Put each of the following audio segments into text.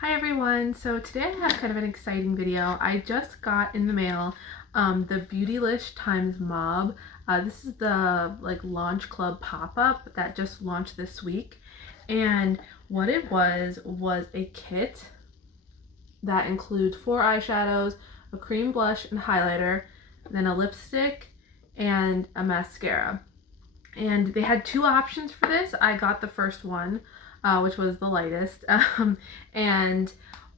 Hi everyone, so today I have kind of an exciting video. I just got in the mail the Beautylish times Mob. This is the launch club pop-up that just launched this week, and what it was a kit that includes 4 eyeshadows, a cream blush and highlighter, then a lipstick and a mascara. And they had 2 options for this. I got the first one, which was the lightest, and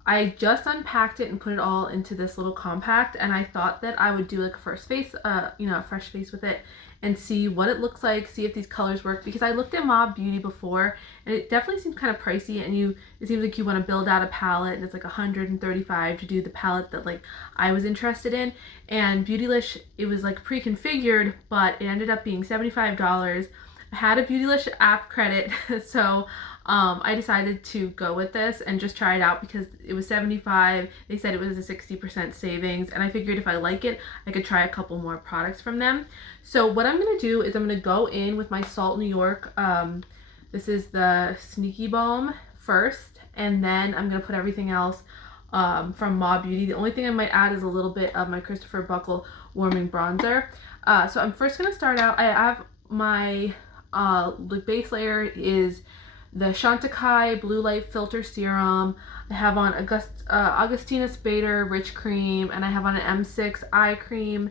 I just unpacked it and put it all into this little compact, and I thought that I would do like a first face, a fresh face with it and see what it looks like, see if these colors work, because I looked at Mob Beauty before and it definitely seems kind of pricey, and it seems like you want to build out a palette and it's like $135 to do the palette that I was interested in. And Beautylish, it was like pre-configured, but it ended up being $75. I had a Beautylish app credit, so I decided to go with this and just try it out because it was $75. They said it was a 60% savings, and I figured if I like it, I could try a couple more products from them. So what I'm going to do is I'm going to go in with my Salt New York. This is the Sneaky Balm first, and then I'm going to put everything else from Mob Beauty. The only thing I might add is a little bit of my Christopher Buckle Warming Bronzer. So I'm first going to start out. I have my the base layer is the Chantecaille Blue Light Filter Serum. I have on Augustina Spader Rich Cream, and I have on an M6 Eye Cream.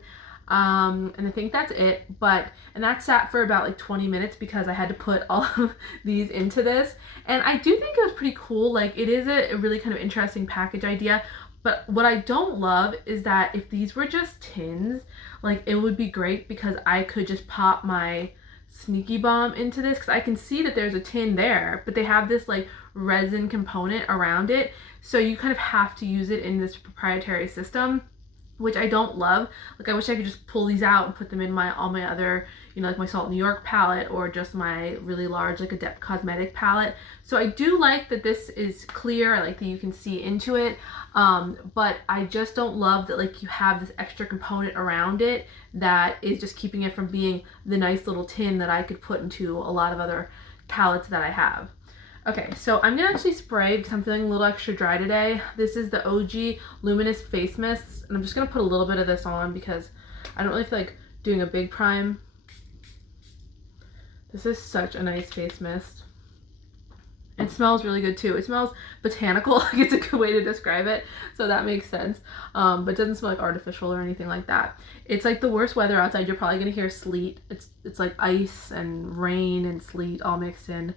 And I think that's it, and that sat for about 20 minutes because I had to put all of these into this. And I do think it was pretty cool. It is a really kind of interesting package idea. But what I don't love is that if these were just tins, it would be great because I could just pop my Sneaky Balm into this, because I can see that there's a tin there, but they have this resin component around it, so you kind of have to use it in this proprietary system, which I don't love. I wish I could just pull these out and put them in all my other, my Salt New York palette, or just my really large Adept Cosmetic palette. So I do like that this is clear. I like that you can see into it, but I just don't love that you have this extra component around it that is just keeping it from being the nice little tin that I could put into a lot of other palettes that I have. Okay, so I'm gonna actually spray because I'm feeling a little extra dry today. This is the OG Luminous Face Mist, and I'm just gonna put a little bit of this on because I don't really feel like doing a big prime. This is such a nice face mist. It smells really good too. It smells botanical. It's a good way to describe it, so that makes sense. But it doesn't smell like artificial or anything like that. It's the worst weather outside. You're probably gonna hear sleet. It's like ice and rain and sleet all mixed in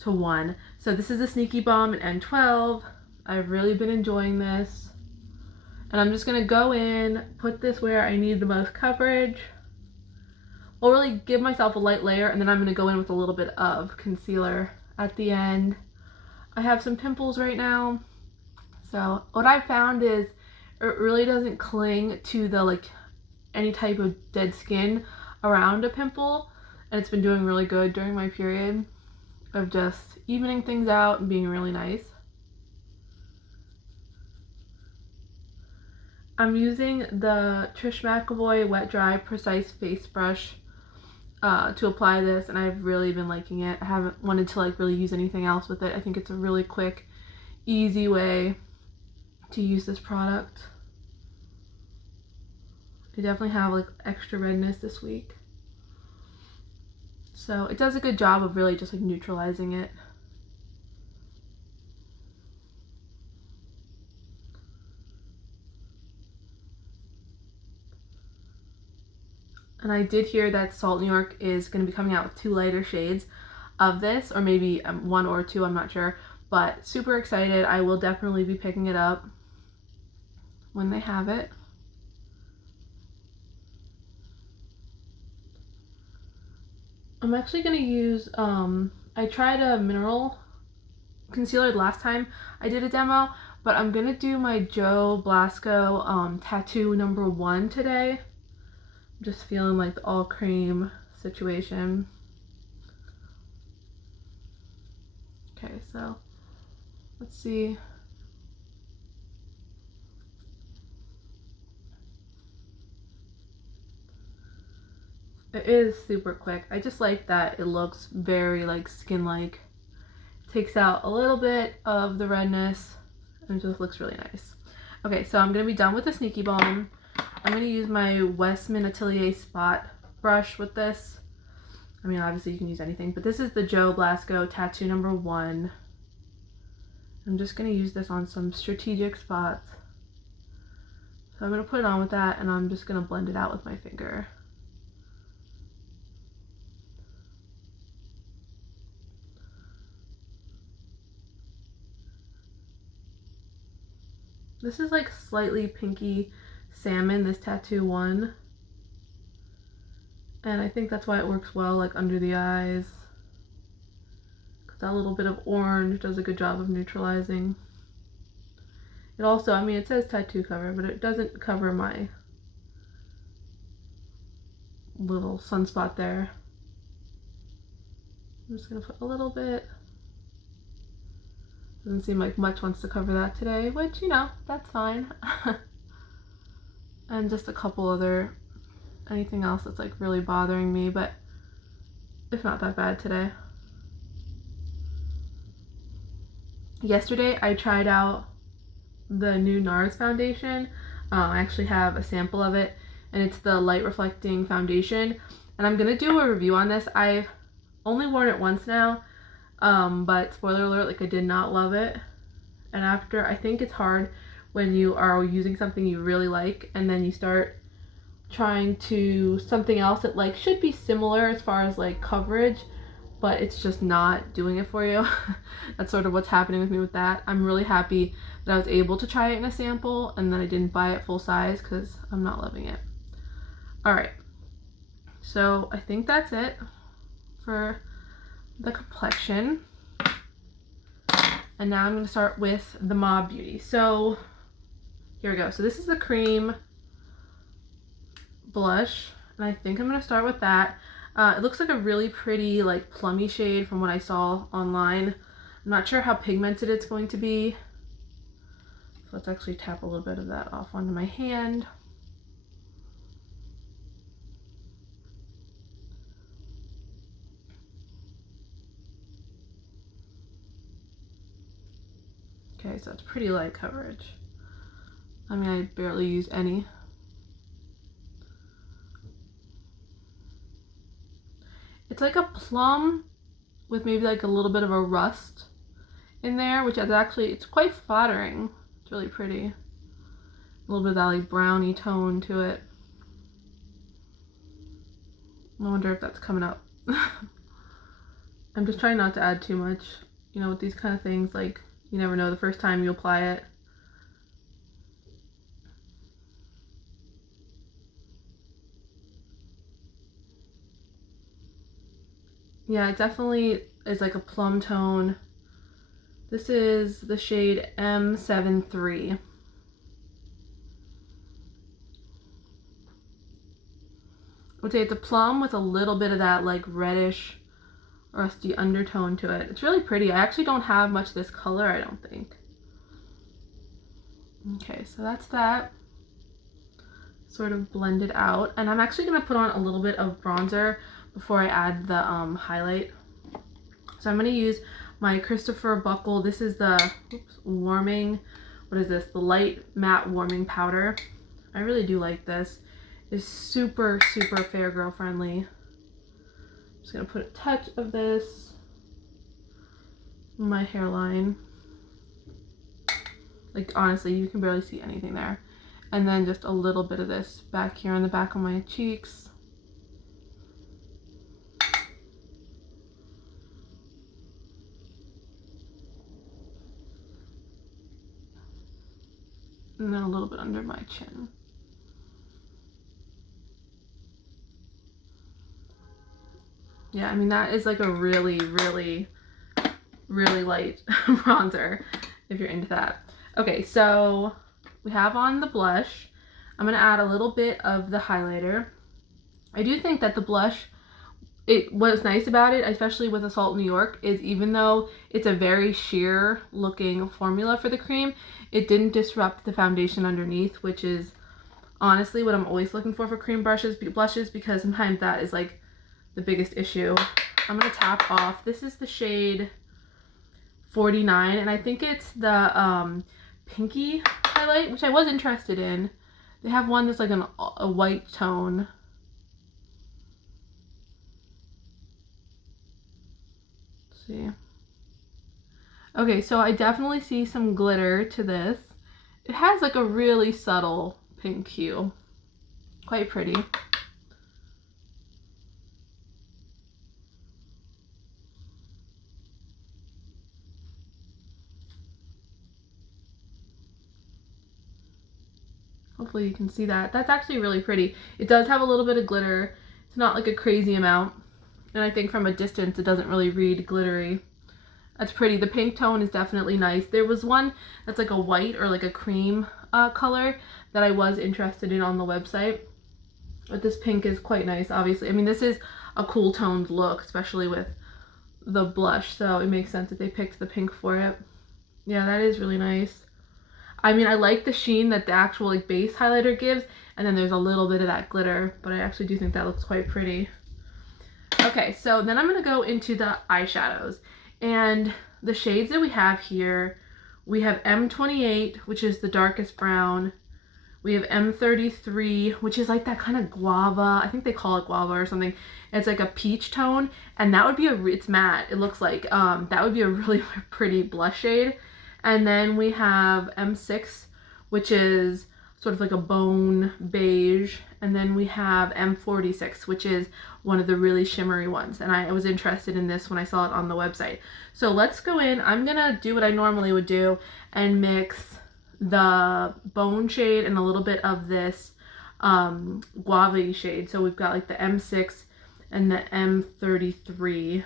to one. So this is a Sneaky Balm in N12. I've really been enjoying this. And I'm just gonna go in, put this where I need the most coverage. I'll really give myself a light layer, and then I'm gonna go in with a little bit of concealer at the end. I have some pimples right now. So what I found is it really doesn't cling to the any type of dead skin around a pimple, and it's been doing really good during my period of just evening things out and being really nice. I'm using the Trish McEvoy Wet Dry Precise Face Brush to apply this, and I've really been liking it. I haven't wanted to really use anything else with it. I think it's a really quick, easy way to use this product. I definitely have extra redness this week, so it does a good job of really just neutralizing it. And I did hear that Salt New York is going to be coming out with 2 lighter shades of this, or maybe 1 or 2, I'm not sure, but super excited. I will definitely be picking it up when they have it. I'm actually going to use, I tried a mineral concealer last time I did a demo, but I'm going to do my Joe Blasco Tattoo number 1 today. I'm just feeling the all cream situation. Okay, so let's see. It is super quick. I just like that it looks very skin-like. Takes out a little bit of the redness and it just looks really nice. Okay, so I'm going to be done with the Sneaky Balm. I'm going to use my Westman Atelier Spot brush with this. I mean, obviously you can use anything, but this is the Joe Blasco Tattoo number 1. I'm just going to use this on some strategic spots. So I'm going to put it on with that, and I'm just going to blend it out with my finger. This is like slightly pinky salmon, this tattoo one. And I think that's why it works well, like under the eyes. Because that little bit of orange does a good job of neutralizing. It also, I mean, it says tattoo cover, but it doesn't cover my little sunspot there. I'm just going to put a little bit. Doesn't seem like much wants to cover that today, which, you know, that's fine. And just a couple other, anything else that's like really bothering me, but it's not that bad today. Yesterday I tried out the new NARS foundation. I actually have a sample of it, and it's the light reflecting foundation, and I'm gonna do a review on this. I've only worn it once now, but spoiler alert, like I did not love it. And after, I think it's hard when you are using something you really like and then you start trying to something else that like should be similar as far as like coverage, but it's just not doing it for you. That's sort of what's happening with me with that. I'm really happy that I was able to try it in a sample and that I didn't buy it full size because I'm not loving it. Alright, so I think that's it for the complexion. And now I'm going to start with the Mob Beauty. So here we go. So this is the cream blush, and I think I'm going to start with that. It looks like a really pretty like plummy shade from what I saw online. I'm not sure how pigmented it's going to be. So let's actually tap a little bit of that off onto my hand. Okay, so it's pretty light coverage. I mean, I barely use any. It's like a plum with maybe like a little bit of a rust in there, which is actually, it's quite flattering. It's really pretty. A little bit of that like brownie tone to it. I wonder if that's coming up. I'm just trying not to add too much. You know, with these kind of things, like, you never know the first time you apply it. Yeah, it definitely is like a plum tone. This is the shade M73. I would say it's a plum with a little bit of that like reddish, rusty undertone to it. It's really pretty. I actually don't have much of this color, I don't think. Okay, so that's that. Sort of blended out. And I'm actually going to put on a little bit of bronzer before I add the highlight. So I'm going to use my Christopher Buckle. This is the warming, what is this? The light matte warming powder. I really do like this. It's super, super fair girl friendly. I'm just going to put a touch of this in my hairline. Like, honestly, you can barely see anything there. And then just a little bit of this back here on the back of my cheeks. And then a little bit under my chin. Yeah, I mean, that is like a really, really, really light bronzer if you're into that. Okay, so we have on the blush. I'm going to add a little bit of the highlighter. I do think that the blush, what's nice about it, especially with Assault New York, is even though it's a very sheer looking formula for the cream, it didn't disrupt the foundation underneath, which is honestly what I'm always looking for cream blushes, because sometimes that is like the biggest issue. I'm going to tap off. This is the shade 49, and I think it's the pinky highlight, which I was interested in. They have one that's like a white tone. Let's see. Okay, so I definitely see some glitter to this. It has like a really subtle pink hue. Quite pretty. Hopefully you can see that. That's actually really pretty. It does have a little bit of glitter. It's not like a crazy amount. And I think from a distance it doesn't really read glittery. That's pretty. The pink tone is definitely nice. There was one that's like a white or like a cream color that I was interested in on the website. But this pink is quite nice, obviously. I mean, this is a cool toned look, especially with the blush. So it makes sense that they picked the pink for it. Yeah, that is really nice. I mean, I like the sheen that the actual like base highlighter gives, and then there's a little bit of that glitter, but I actually do think that looks quite pretty. Okay, so then I'm going to go into the eyeshadows, and the shades that we have here, we have M28, which is the darkest brown. We have M33, which is like that kind of guava, I think they call it guava or something. It's like a peach tone, and that would be it's matte, it looks like. That would be a really pretty blush shade. And then we have M6, which is sort of like a bone beige. And then we have M46, which is one of the really shimmery ones. And I was interested in this when I saw it on the website. So let's go in. I'm going to do what I normally would do and mix the bone shade and a little bit of this guava shade. So we've got like the M6 and the M33.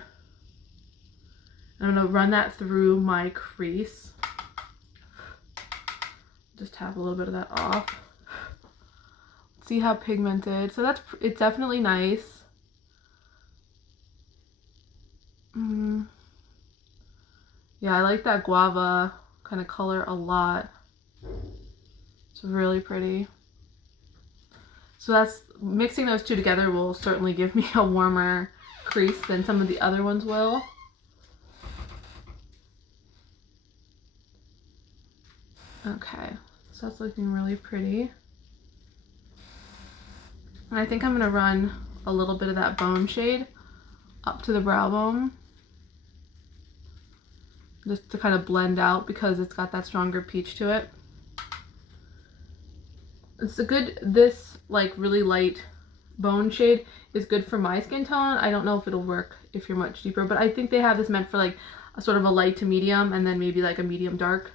I'm going to run that through my crease. Just tap a little bit of that off. See how pigmented. So it's definitely nice. Yeah, I like that guava kind of color a lot. It's really pretty. So that's mixing those two together will certainly give me a warmer crease than some of the other ones will. Okay, so that's looking really pretty. And I think I'm gonna run a little bit of that bone shade up to the brow bone, just to kind of blend out because it's got that stronger peach to it. It's a good, this like really light bone shade is good for my skin tone. I don't know if it'll work if you're much deeper, but I think they have this meant for like a sort of a light to medium and then maybe like a medium dark.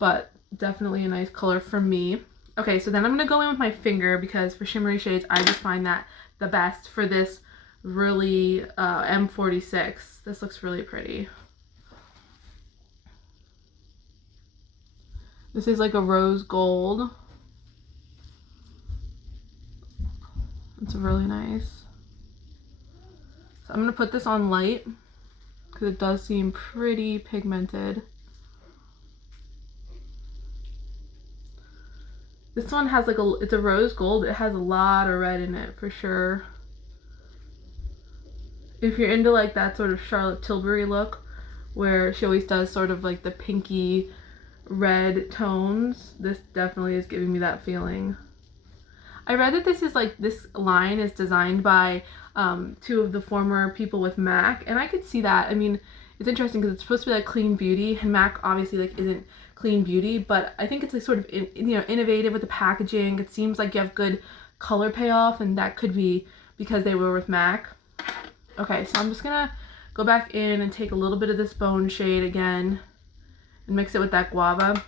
But definitely a nice color for me. Okay, so then I'm going to go in with my finger because for shimmery shades, I just find that the best for this really M46. This looks really pretty. This is like a rose gold. It's really nice. So I'm going to put this on light because it does seem pretty pigmented. This one has like it's a rose gold. It has a lot of red in it for sure. If you're into like that sort of Charlotte Tilbury look where she always does sort of like the pinky red tones, this definitely is giving me that feeling. I read that this is like, this line is designed by two of the former people with MAC, and I could see that. I mean, it's interesting because it's supposed to be like clean beauty, and MAC obviously like isn't clean beauty, but I think it's like sort of innovative with the packaging. It seems like you have good color payoff, and that could be because they were with MAC. Okay, so I'm just gonna go back in and take a little bit of this bone shade again and mix it with that guava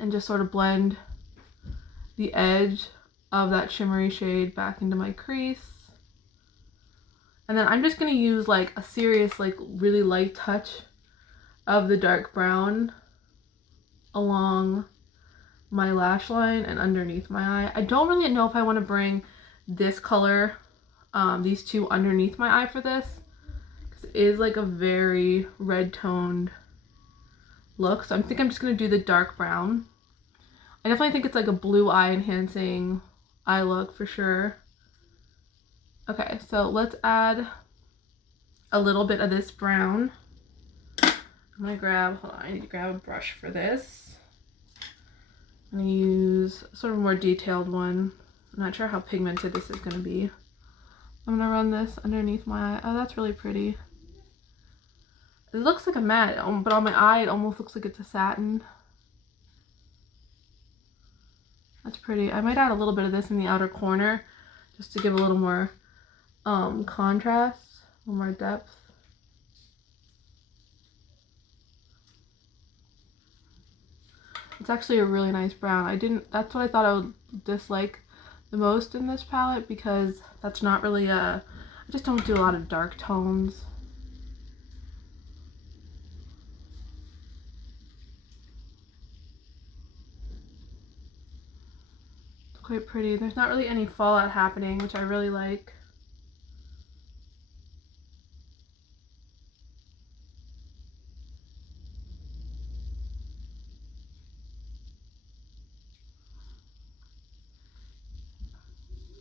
and just sort of blend the edge of that shimmery shade back into my crease. And then I'm just gonna use like a serious, like really light touch of the dark brown along my lash line and underneath my eye. I don't really know if I want to bring this color, these two underneath my eye for this, because it is like a very red toned look. So I think I'm just going to do the dark brown. I definitely think it's like a blue eye enhancing eye look for sure. Okay, so let's add a little bit of this brown. I'm gonna grab, hold on, I need to grab a brush for this. I'm going to use sort of a more detailed one. I'm not sure how pigmented this is going to be. I'm going to run this underneath my eye. Oh, that's really pretty. It looks like a matte, but on my eye it almost looks like it's a satin. That's pretty. I might add a little bit of this in the outer corner just to give a little more contrast, a little more depth. It's actually a really nice brown. That's what I thought I would dislike the most in this palette, because that's not really I just don't do a lot of dark tones. It's quite pretty. There's not really any fallout happening, which I really like.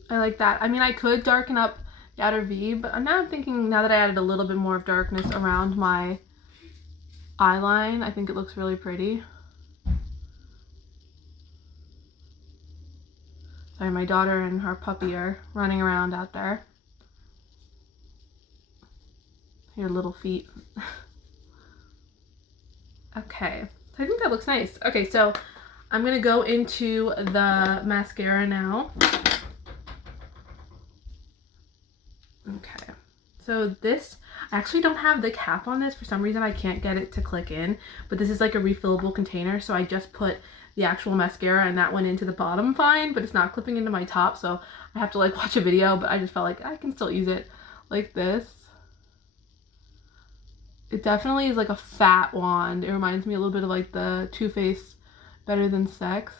I like that. I mean, I could darken up the outer V, but now I'm thinking, now that I added a little bit more of darkness around my eyeline, I think it looks really pretty. Sorry, my daughter and her puppy are running around out there. Your little feet. Okay, so I think that looks nice. Okay, so I'm gonna go into the mascara now. Okay, so this, I actually don't have the cap on this. For some reason I can't get it to click in, but this is like a refillable container, so I just put the actual mascara and that went into the bottom fine, but it's not clipping into my top, so I have to like watch a video, but I just felt like I can still use it like this. It definitely is like a fat wand. It reminds me a little bit of like the Too Faced Better Than Sex.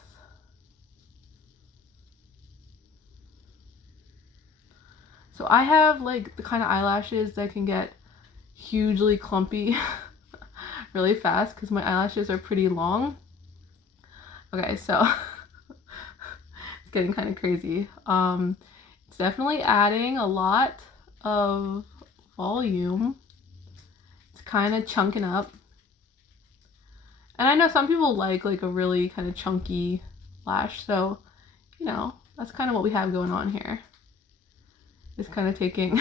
So I have like the kind of eyelashes that can get hugely clumpy really fast because my eyelashes are pretty long. Okay, so it's getting kind of crazy. It's definitely adding a lot of volume. It's kind of chunking up. And I know some people like a really kind of chunky lash, so, you know, that's kind of what we have going on here. It's kind of taking...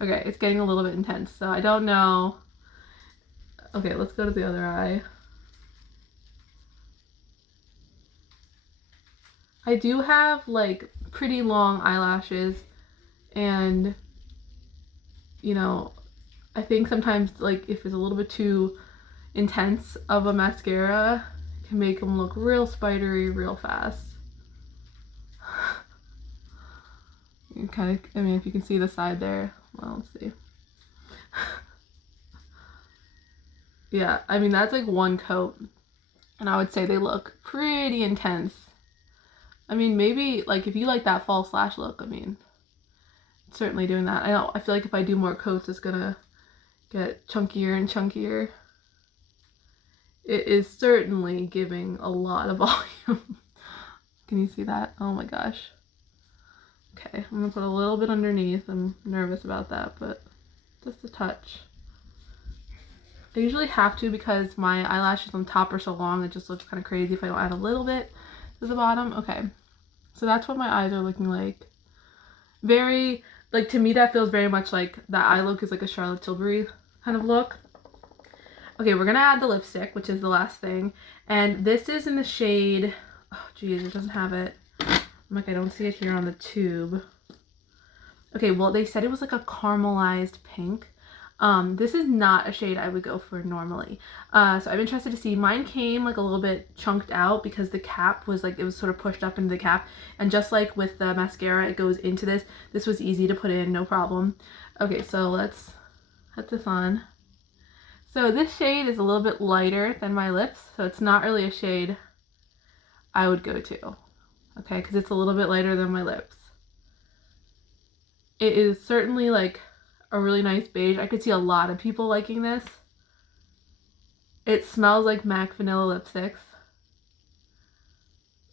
Okay, it's getting a little bit intense, so I don't know. Okay, let's go to the other eye. I do have like pretty long eyelashes, and you know, I think sometimes like if it's a little bit too intense of a mascara, it can make them look real spidery real fast. You kind of, I mean, if you can see the side there, well, let's see. Yeah, I mean, that's like one coat, and I would say they look pretty intense. I mean, maybe like if you like that false lash look, I mean, certainly doing that. I feel like if I do more coats, it's gonna get chunkier and chunkier. It is certainly giving a lot of volume. Can you see that? Oh my gosh. Okay, I'm gonna put a little bit underneath. I'm nervous about that, but just a touch. I usually have to because my eyelashes on top are so long, it just looks kind of crazy if I don't add a little bit to the bottom. Okay, so that's what my eyes are looking like. Very, like, to me that feels very much like that eye look is like a Charlotte Tilbury kind of look. Okay, we're gonna add the lipstick, which is the last thing, and this is in the shade, oh geez, it doesn't have it. I'm like, I don't see it here on the tube. Okay, well, they said it was like a caramelized pink. This is not a shade I would go for normally. So I'm interested to see. Mine came like a little bit chunked out because the cap was like, it was sort of pushed up into the cap. And just like with the mascara, it goes into this. This was easy to put in, no problem. Okay, so let's put this on. So this shade is a little bit lighter than my lips, so it's not really a shade I would go to. Okay, because it's a little bit lighter than my lips. It is certainly like a really nice beige. I could see a lot of people liking this. It smells like MAC vanilla lipsticks,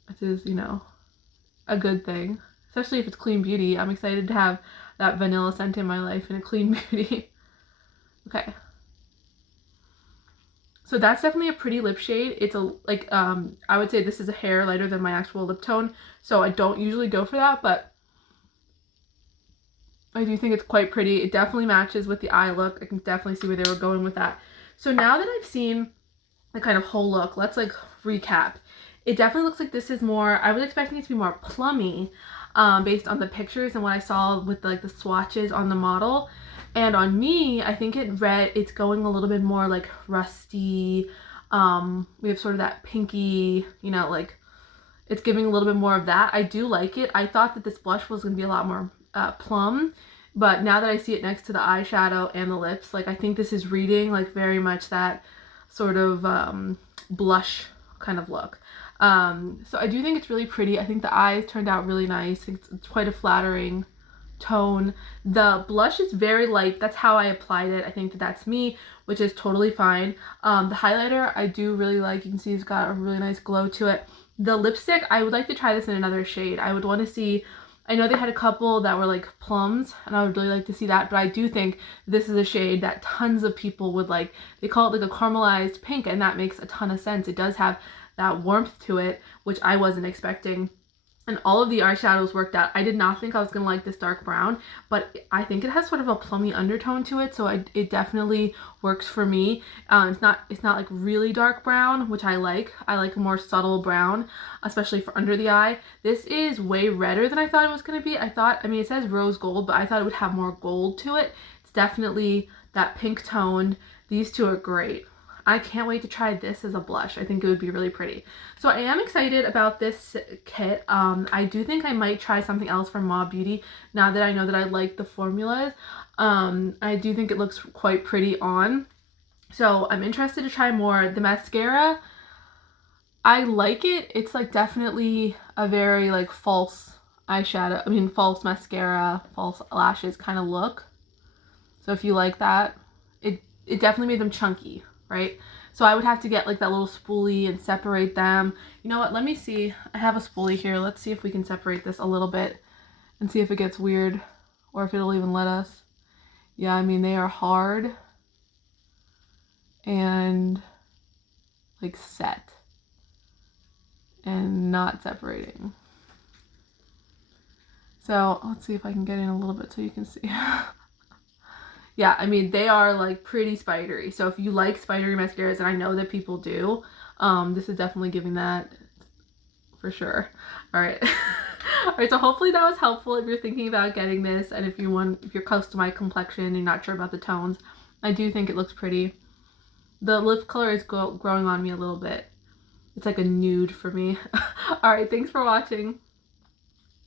which is, you know, a good thing, especially if it's clean beauty. I'm excited to have that vanilla scent in my life in a clean beauty. Okay. So that's definitely a pretty lip shade. It's a, like, I would say this is a hair lighter than my actual lip tone, so I don't usually go for that, but I do think it's quite pretty. It definitely matches with the eye look. I can definitely see where they were going with that. So now that I've seen the kind of whole look, let's like recap. It definitely looks like this is more, I was expecting it to be more plummy, based on the pictures and what I saw with like the swatches on the model. And on me, I think it's going a little bit more like rusty. We have sort of that pinky, you know, like it's giving a little bit more of that. I do like it. I thought that this blush was going to be a lot more plum, but now that I see it next to the eyeshadow and the lips, like I think this is reading like very much that sort of blush kind of look. So I do think it's really pretty. I think the eyes turned out really nice. It's quite a flattering tone. The blush is very light. That's how I applied it. I think that that's me, which is totally fine. The highlighter I do really like. You can see it's got a really nice glow to it. The lipstick, I would like to try this in another shade. I would want to see, I know they had a couple that were like plums, and I would really like to see that, but I do think this is a shade that tons of people would like. They call it like a caramelized pink, and that makes a ton of sense. It does have that warmth to it, which I wasn't expecting. And all of the eyeshadows worked out. I did not think I was going to like this dark brown, but I think it has sort of a plummy undertone to it, so it definitely works for me. It's not like really dark brown, which I like. I like a more subtle brown, especially for under the eye. This is way redder than I thought it was going to be. I mean, it says rose gold, but I thought it would have more gold to it. It's definitely that pink toned. These two are great. I can't wait to try this as a blush. I think it would be really pretty. So I am excited about this kit. I do think I might try something else from Mob Beauty now that I know that I like the formulas. I do think it looks quite pretty on. So I'm interested to try more. The mascara, I like it. It's like definitely a very like false eyeshadow, I mean false mascara, false lashes kind of look. So if you like that, it definitely made them chunky, right? So I would have to get like that little spoolie and separate them. You know what? Let me see. I have a spoolie here. Let's see if we can separate this a little bit and see if it gets weird or if it'll even let us. Yeah, I mean, they are hard and like set and not separating. So let's see if I can get in a little bit so you can see. Yeah, I mean, they are like pretty spidery. So if you like spidery mascaras, and I know that people do, this is definitely giving that for sure. All right. All right, so hopefully that was helpful if you're thinking about getting this, and if you're close to my complexion and you're not sure about the tones. I do think it looks pretty. The lip color is growing on me a little bit. It's like a nude for me. All right, thanks for watching.